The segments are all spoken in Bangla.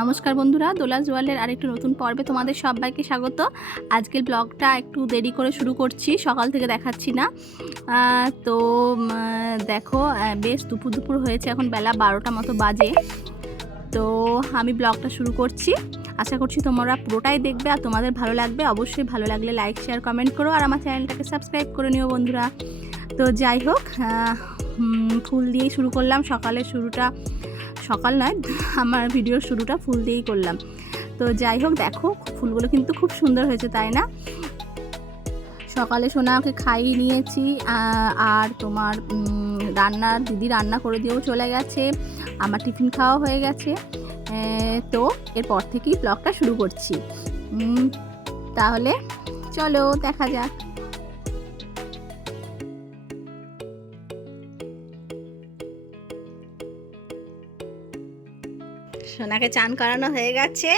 নমস্কার বন্ধুরা, দোলা জুয়েলের আরেকটু নতুন পর্বে তোমাদের সবাইকে স্বাগত। আজকের ব্লগটা একটু দেরি করে শুরু করছি, সকাল থেকে দেখাচ্ছি না। তো দেখো বেশ দুপুর হয়েছে, এখন বেলা 12টা মতো বাজে। তো আমি ব্লগটা শুরু করছি, আশা করছি তোমরা পুরোটাই দেখবে আর তোমাদের ভালো লাগবে। অবশ্যই ভালো লাগলে লাইক শেয়ার কমেন্ট করো আর আমার চ্যানেলটাকে সাবস্ক্রাইব করে নিও বন্ধুরা। তো যাই হোক, ফুল দিয়েই শুরু করলাম সকালের শুরুটা। সকাল নয়, আমার ভিডিওর শুরুটা ফুল দিয়েই করলাম। তো যাই হোক, দেখো ফুলগুলো কিন্তু খুব সুন্দর হয়েছে, তাই না? সকালে সোনাকে খাইয়ে নিয়েছি আর তোমার দিদি রান্না করে দিয়েও চলে গেছে, আমার টিফিন খাওয়া হয়ে গেছে। তো এরপর থেকেই ব্লগটা শুরু করছি। তাহলে চলো দেখা যাক। সোনাকে চান করানো হয়ে গেছে,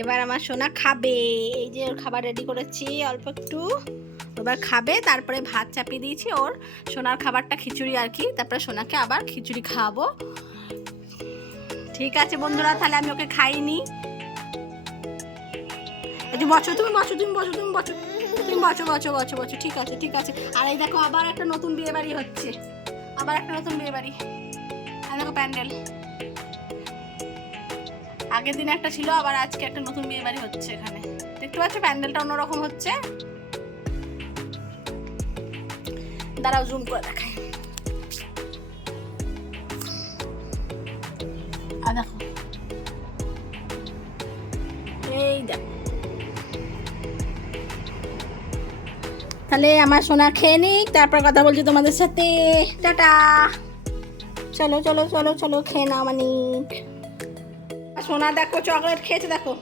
এবার আমার সোনা খাবে। এই যে ওর খাবার রেডি করেছি অল্প একটু, এবার খাবে। তারপরে ভাত চাপিয়ে দিয়েছি, ওর সোনার খাবারটা খিচুড়ি আর কি। তারপরে সোনাকে আবার খিচুড়ি খাওয়াবো। ঠিক আছে বন্ধুরা, তাহলে আমি ওকে খাইনি। তুমি বসো, তুমি বসো, তুমি বসো, তুমি বসো, তুমি বসো বসো বসো বসো। ঠিক আছে ঠিক আছে। আর এই দেখো আবার একটা নতুন বিয়ে বাড়ি হচ্ছে, আবার একটা নতুন বিয়ে বাড়ি। আর দেখো প্যান্ডেল, আগের দিন একটা ছিল, আবার আজকে একটা নতুন বিয়ে বাড়ি হচ্ছে। এখানে দেখতে পাচ্ছ প্যান্ডেলটা অন্যরকম হচ্ছে। দাঁড়াও জুম করে দেখাই। আর দেখো, এই দেখো। তাহলে আমার সোনা খেয়ে নিক, তারপর কথা বলছি তোমাদের সাথে। টাটা। চলো চলো চলো চলো, খেয়ে নাও মানিক। সোনা দেখো চকলেট খেয়েছে, দেখো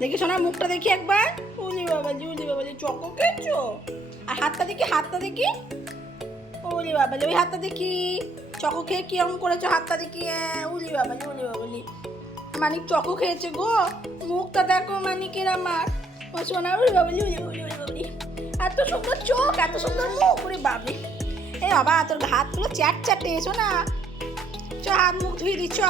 দেখি সোনার মুখটা দেখি একবার। উলি বাবাজি, উলি বাবাজি, চকো খেয়েছো? আর হাতটা দেখি, হাতটা দেখি। উলি বাবালি, ওই হাতটা দেখি। চকো খেয়ে কিরম করেছো হাতটা দেখি। উলি বাবালি, উলি বাবালি, মানিক চকো খেয়েছে গো। মুখটা দেখো মানিকের আমার। ও সোনা, উলি বাবালি, উলি বাবালি, উলি বাবালি। এত সুন্দর চোখ, এত সুন্দর মুখ, উলি বাবলি। এই বাবা, তোর হাতগুলো চ্যাট চ্যাটে। এসো না, চ হাত মুখ ধুয়ে দিচ্ছ।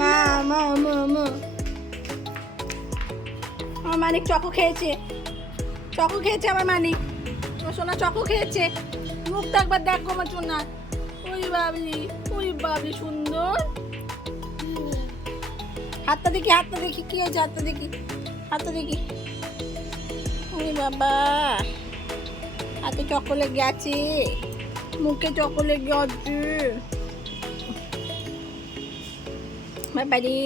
মা মা মা মা, আমার মানিক চকো খেয়েছে, চকো খেয়েছে আমার মানিক। ও সোনা চকো খেয়েছে, মুখটা একবার দেখো আমার সোনা। ওই বাবলি, ওই বাবলি, সুন্দর। হাতটা দেখি, হাতটা দেখি, কি হয়েছে হাতটা দেখি, হাতটা দেখি। ওই বাবা, হাতে চকোলেট গেছে, মুখে চকোলেট গেছে। বাবারে,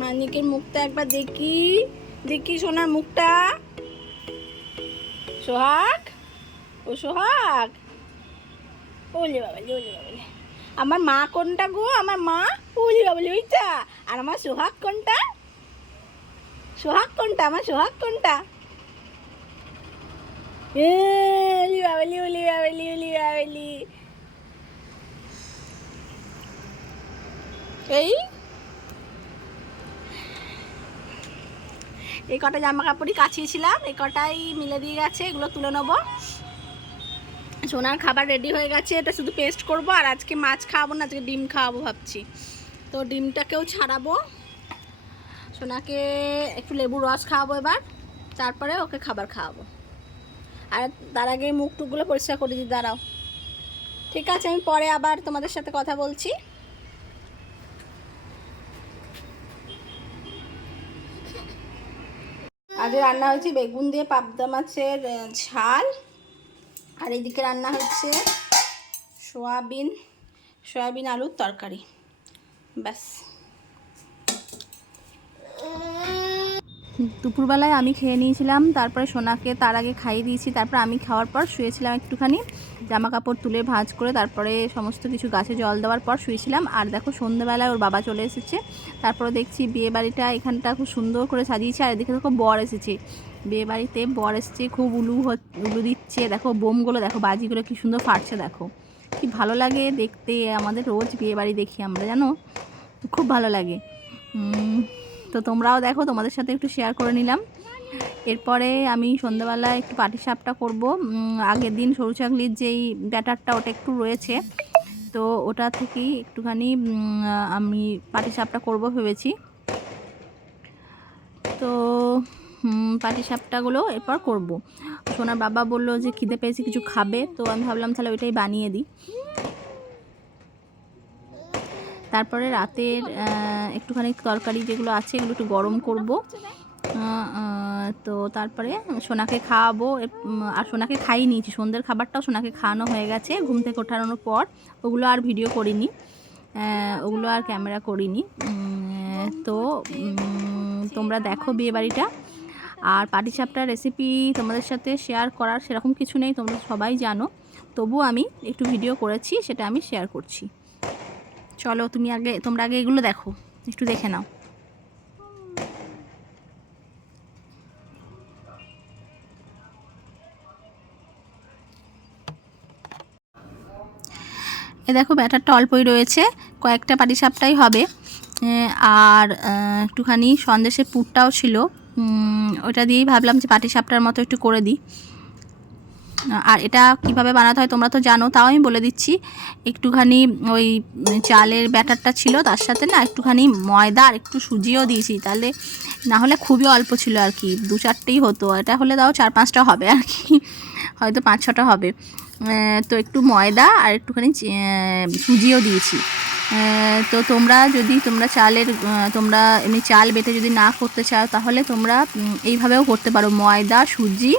মানিকের মুখটা একবার দেখি, দেখি সোনার মুখটা। সোহাগ, ও সোহাগ, ওলে বাবালে, ওলে বাবালে। আমার মা কোনটা গো? আমার মা, ওলে বাবালে, ওইটা। আর আমার সোহাগ কোনটা? সোহাগ কোনটা? আমার সোহাগ কোনটা? ওলি বাবালি, ওলি বাবালি, ওলি বাবালি। এই কটা জামা কাপড়ই কাচিয়েছিলাম, এই কটাই মিলে দিয়ে গেছে, এগুলো তুলে নেবো। সোনার খাবার রেডি হয়ে গেছে, এটা শুধু পেস্ট করব। আর আজকে মাছ খাওয়াবো না, আজকে ডিম খাওয়াবো ভাবছি। তো ডিমটাকেও ছাড়াবো, সোনাকে একটু লেবু রস খাওয়াবো এবার, তারপরে ওকে খাবার খাওয়াবো। আর তার আগে মুখ টুকগুলো পরিষ্কার করে দিই, দাঁড়াও। ঠিক আছে, আমি পরে আবার তোমাদের সাথে কথা বলছি। আজ রান্না হয়েছে বেগুন দিয়ে পাবদা মাছের ঝাল, আর এইদিকে রান্না হচ্ছে সয়াবিন আলুর তরকারি। ব্যাস। দুপুরবেলায় আমি খেয়ে নিয়েছিলাম, তারপরে সোনাকে তার আগে খাইয়ে দিয়েছি। তারপর আমি খাওয়ার পর শুয়েছিলাম একটুখানি, জামা কাপড় তুলে ভাঁজ করে, তারপরে সমস্ত কিছু গাছে জল দেওয়ার পর শুয়েছিলাম। আর দেখো সন্ধ্যেবেলায় ওর বাবা চলে এসেছে। তারপরে দেখছি বিয়ে বাড়িটা এখানটা খুব সুন্দর করে সাজিয়েছে। আর এদিকে দেখো বর এসেছে, বিয়ে বাড়িতে বর এসেছে, খুব উলু দিচ্ছে। দেখো বোমগুলো, দেখো বাজিগুলো কি সুন্দর ফাটছে, দেখো কি ভালো লাগে দেখতে। আমাদের রোজ বিয়ে বাড়ি দেখি আমরা, জানো, খুব ভালো লাগে। তো তোমরাও দেখো, তোমাদের সাথে একটু শেয়ার করে নিলাম। এরপরে আমি সন্ধ্যাবেলায় একটু পাটিসাপটা করব। আগের দিন সরু চাকলির যেই ব্যাটারটা ওটা একটু রয়েছে, তো ওটা থেকেই একটুখানি আমি পাটিসাপটা করব ভেবেছি। তো পাটিসাপটাগুলো এরপর করব। সোনার বাবা বলল যে খিদে পেয়েছে, কিছু খাবে, তো আমি ভাবলাম তাহলে ওইটাই বানিয়ে দিই। তারপরে রাতের একটুখানি তরকারি যেগুলো আছে এগুলো একটু গরম করব। তো তারপরে সোনাকে খাওয়াবো। আর সোনাকে খাইয়ে নিয়েছি, সন্ধ্যের খাবারটাও সোনাকে খাওয়ানো হয়ে গেছে ঘুম থেকে ওঠানোর পর। ওগুলো আর ভিডিও করিনি, ওগুলো আর ক্যামেরা করিনি। তো তোমরা দেখো বিয়েবাড়িটা। আর পাটিসাপটার রেসিপি তোমাদের সাথে শেয়ার করার সেরকম কিছু নেই, তোমরা সবাই জানো, তবু আমি একটু ভিডিও করেছি, সেটা আমি শেয়ার করছি। চলো তোমরা আগে এগুলো দেখো, একটু দেখে নাও। এ দেখো ব্যাটারটা অল্পই রয়েছে, কয়েকটা পাটিসাপটাই হবে। আর একটুখানি সন্দেশের পুরটাও ছিল, ওটা দিয়েই ভাবলাম যে পাটিসাপটার মতো একটু করে দিই। আর এটা কিভাবে বানাতে হয় তোমরা তো জানো, তাও আমি বলে দিচ্ছি। একটুখানি ওই চালের ব্যাটারটা ছিল, তার সাথে না একটুখানি ময়দা আর একটু সুজিও দিয়েছি, তাহলে না হলে খুবই অল্প ছিল আর কি, 2-4টেই হতো। এটা হলে তাও 4-5টা হবে আর কি, হয়তো 5-6টা হবে। তো একটু ময়দা আর একটুখানি সুজিও দিয়েছি। তো তোমরা তোমরা এমনি চাল বেটে যদি না করতে চাও, তাহলে তোমরা এইভাবেও করতে পারো, ময়দা, সুজি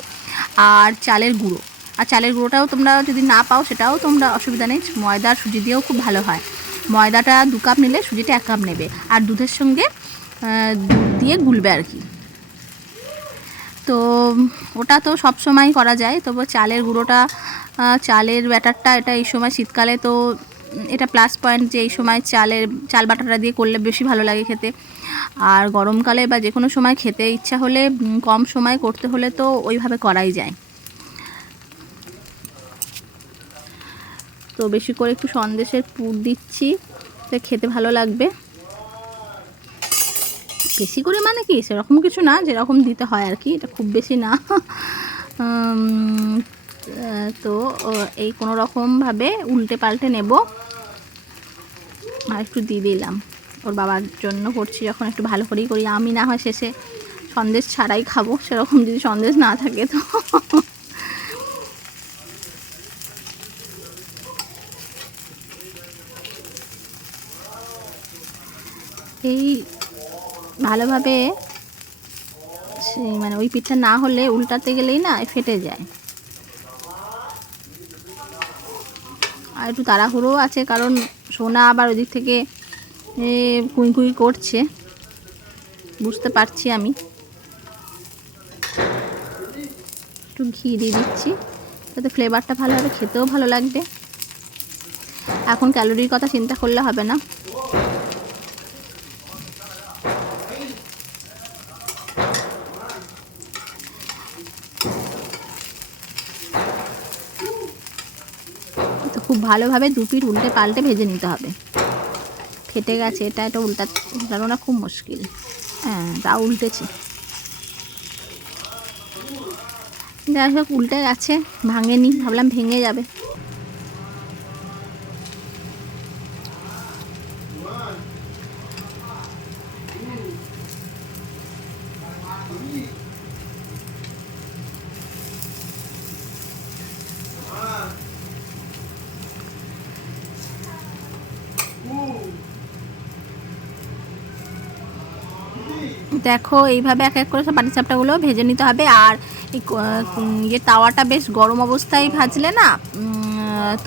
আর চালের গুঁড়ো। আর চালের গুঁড়োটাও তোমরা যদি না পাও, সেটাও তোমরা অসুবিধা নেই, ময়দা আর সুজি দিয়েও খুব ভালো হয়। ময়দাটা 2 কাপ নিলে সুজিটা 1 কাপ নেবে, আর দুধের সঙ্গে দুধ দিয়ে গুলবে আর কি। তো ওটা তো সব সময় করা যায়, তবে চালের গুঁড়োটা, চালের ব্যাটারটা, এটা এই সময় শীতকালে তো এটা প্লাস পয়েন্ট যে এই সময় চাল বাটাটা দিয়ে করলে বেশি ভালো লাগে খেতে। আর গরমকালে বা যে কোনো সময় খেতে ইচ্ছা হলে, কম সময় করতে হলে তো ওইভাবে করাই যায়। তো বেশি করে একটু সন্দেশের পুর দিচ্ছি, খেতে ভালো লাগবে। বেশি করে মানে কি, সেরকম কিছু না, যেরকম দিতে হয় আর কি, এটা খুব বেশি না। তো এই কোনো রকমভাবে উল্টে পাল্টে নেব। আর একটু দিয়ে দিলাম, ওর বাবার জন্য করছি যখন একটু ভালো করেই করি। আমি না হয় শেষে সন্দেশ ছাড়াই খাবো, সেরকম যদি সন্দেশ না থাকে তো। এই ভালোভাবে মানে ওই পিঠটা না হলে উল্টাতে গেলেই না ফেটে যায়। আর একটু তাড়াহুড়ো আছে, কারণ সোনা আবার ওদিক থেকে কুই কুই করছে, বুঝতে পারছি আমি। একটু ঘি দিয়ে দিচ্ছি, তাতে ফ্লেভারটা ভালো হবে, খেতেও ভালো লাগবে। এখন ক্যালোরির কথা চিন্তা করলে হবে না। তো খুব ভালোভাবে 2 পিঠ উল্টে পাল্টে ভেজে নিতে হবে। ফেটে গেছে, এটা উল্টানো না খুব মুশকিল। হ্যাঁ, তা উল্টেছি, যাই হোক উল্টে গেছে, ভাঙেনি, ভাবলাম ভেঙে যাবে। দেখো এইভাবে এক এক করে সব পাটিসাপটাগুলো ভেজে নিতে হবে। আর এই তাওয়াটা বেশ গরম অবস্থায় ভাজলে না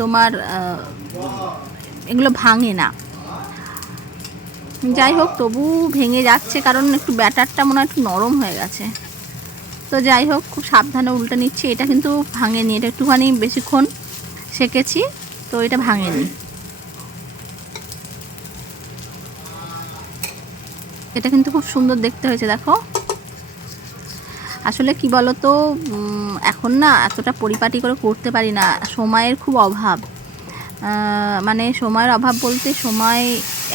তোমার এগুলো ভাঙে না। যাই হোক, তবু ভেঙে যাচ্ছে, কারণ একটু ব্যাটারটা মনে হয় একটু নরম হয়ে গেছে। তো যাই হোক, খুব সাবধানে উল্টে নিচ্ছি। এটা কিন্তু ভাঙেনি, এটা একটুখানি বেশিক্ষণ সেকেছি, তো এটা ভাঙেনি। এটা কিন্তু খুব সুন্দর দেখতে হয়েছে, দেখো। আসলে কি বলো তো, এখন না এতটা পরিপাটি করে করতে পারি না, সময়ের খুব অভাব। মানে সময়ের অভাব বলতে, সময়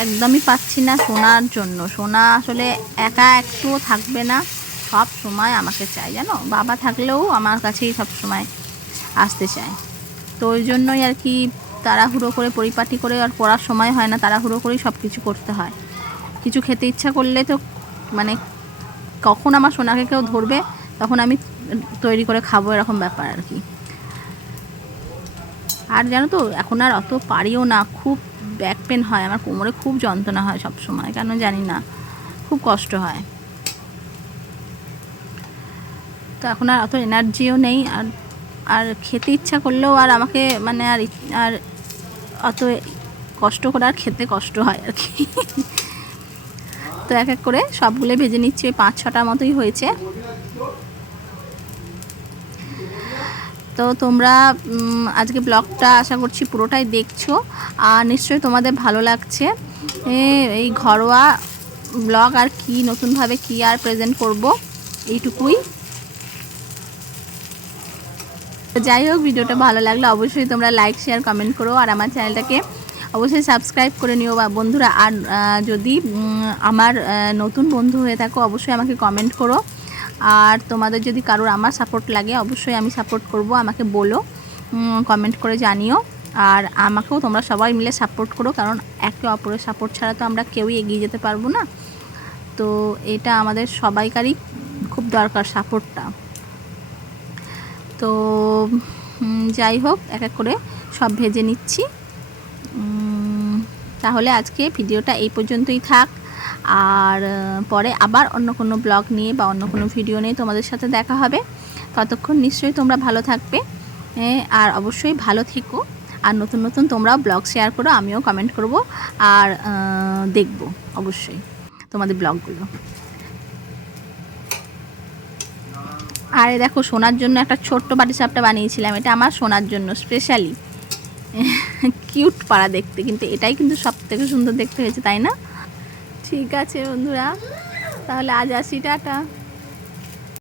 একদমই পাচ্ছি না সোনার জন্য। সোনা আসলে একা একটুও থাকবে না, সব সময় আমাকে চায়, জানো, বাবা থাকলেও আমার কাছেই সব সময় আসতে চায়। তো ওই জন্যই আর কি তাড়াহুড়ো করে পরিপাটি করে আর পড়ার সময় হয় না, তাড়াহুড়ো করেই সব কিছু করতে হয়। কিছু খেতে ইচ্ছা করলে তো মানে কখন আমার সোনাকে কেউ ধরবে তখন আমি তৈরি করে খাবো, এরকম ব্যাপার আর কি। আর জানো তো এখন আর অত পারিও না, খুব ব্যাক পেন হয়, আমার কোমরে খুব যন্ত্রণা হয় সব সময়, কেন জানি না, খুব কষ্ট হয়। তো এখন আর অত এনার্জিও নেই, আর আর খেতে ইচ্ছা করলেও আর আমাকে মানে আর অত কষ্ট করে আর খেতে কষ্ট হয় আর কি। তো এক এক করে সবগুলো ভেজে নিচ্ছি, ওই 5-6টার মতোই হয়েছে। তো তোমরা আজকে ব্লগটা আশা করছি পুরোটাই দেখছো, আর নিশ্চয়ই তোমাদের ভালো লাগছে। এই ঘরোয়া ব্লগ আর কি নতুনভাবে কি আর প্রেজেন্ট করব, এইটুকুই। যাই হোক, ভিডিওটা ভালো লাগলে অবশ্যই তোমরা লাইক শেয়ার কমেন্ট করো, আর আমার চ্যানেলটাকে অবশ্যই সাবস্ক্রাইব করে নিও বা বন্ধুরা। আর যদি আমার নতুন বন্ধু হয়ে থাকো অবশ্যই আমাকে কমেন্ট করো, আর তোমাদের যদি কারোর আমার সাপোর্ট লাগে অবশ্যই আমি সাপোর্ট করব, আমাকে বলো, কমেন্ট করে জানিও। আর আমাকেও তোমরা সবাই মিলে সাপোর্ট করো, কারণ একে অপরের সাপোর্ট ছাড়া তো আমরা কেউই এগিয়ে যেতে পারবো না। তো এটা আমাদের সবাইকারই খুব দরকার সাপোর্টটা। তো যাই হোক, এক এক করে সব ভেজে নিচ্ছি। তাহলে আজকে ভিডিওটা এই পর্যন্তই থাক, আর পরে আবার অন্য কোনো ব্লগ নিয়ে বা অন্য কোনো ভিডিও নিয়ে তোমাদের সাথে দেখা হবে। ততক্ষণ নিশ্চয়ই তোমরা ভালো থাকবে, আর অবশ্যই ভালো থেকো। আর নতুন নতুন তোমরাও ব্লগ শেয়ার করো, আমিও কমেন্ট করব আর দেখব অবশ্যই তোমাদের ব্লগগুলো। আর দেখো, সোনার জন্য একটা ছোট্ট পাটিসাপটা বানিয়েছিলাম, এটা আমার সোনার জন্য স্পেশালি। কিউট পাড়া দেখতে, কিন্তু এটাই কিন্তু সব থেকে সুন্দর দেখতে হয়েছে, তাই না? ঠিক আছে বন্ধুরা, তাহলে আজ আসি, টাটা।